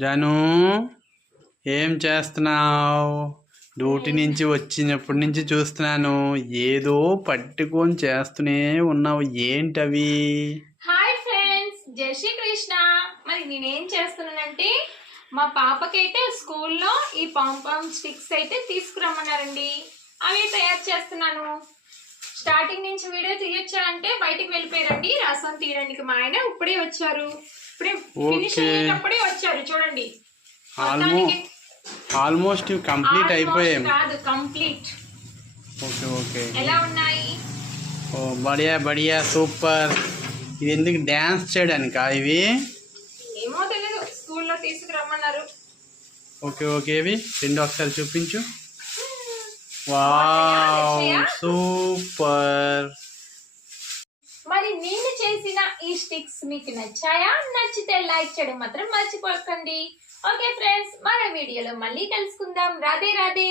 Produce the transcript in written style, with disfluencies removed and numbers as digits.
జాను ఏం చేస్తున్నావు? డ్యూటీ నుంచి వచ్చినప్పటి నుంచి చూస్తున్నాను, ఏదో పట్టుకొని చేస్తూనే ఉన్నావు. ఏంటవి? హాయ్ ఫ్రెండ్స్, జై శ్రీ కృష్ణ. మరి నేనేం చేస్తున్నానంటే మా పాపకైతే స్కూల్లో ఈ పాంపామ్ స్టిక్స్ అయితే తీసుకురమ్మన్నారండి. అవి తయారు చేస్తున్నాను. స్టార్టింగ్ నుంచి వీడియో తీయొచ్చా అంటే బయటికి వెళ్ళిపోయారండి. రసం తీయడానికి మా ఆయన ఇప్పుడే వచ్చారు. ఇప్పుడే ఫినిష్ అయ్యేటప్పుడే వచ్చారు. చూడండి, ఆల్మోస్ట్ కంప్లీట్ అయిపోయాయి. కాదు, కంప్లీట్. Okay okay. ఎలా ఉన్నాయి? ఓ బడియా బడియా, సూపర్. ఇది ఎందుకు డ్యాన్స్ చేయడానికా ఇవి? ఏమో తెలియదు, స్కూల్లో తీసుకురమ్మన్నారు. Okay okay. ఇవి రెండు ఒకసారి చూపించు. Wow, super. మరి నేను చేసిన ఈ స్టిక్స్ మీకు నచ్చాయా? నచ్చితే లైక్ చేయడం మాత్రం మర్చిపోకండి. ఓకే ఫ్రెండ్స్, మరో వీడియోలో మళ్ళీ కలుసుకుందాం. రాధే రాధే.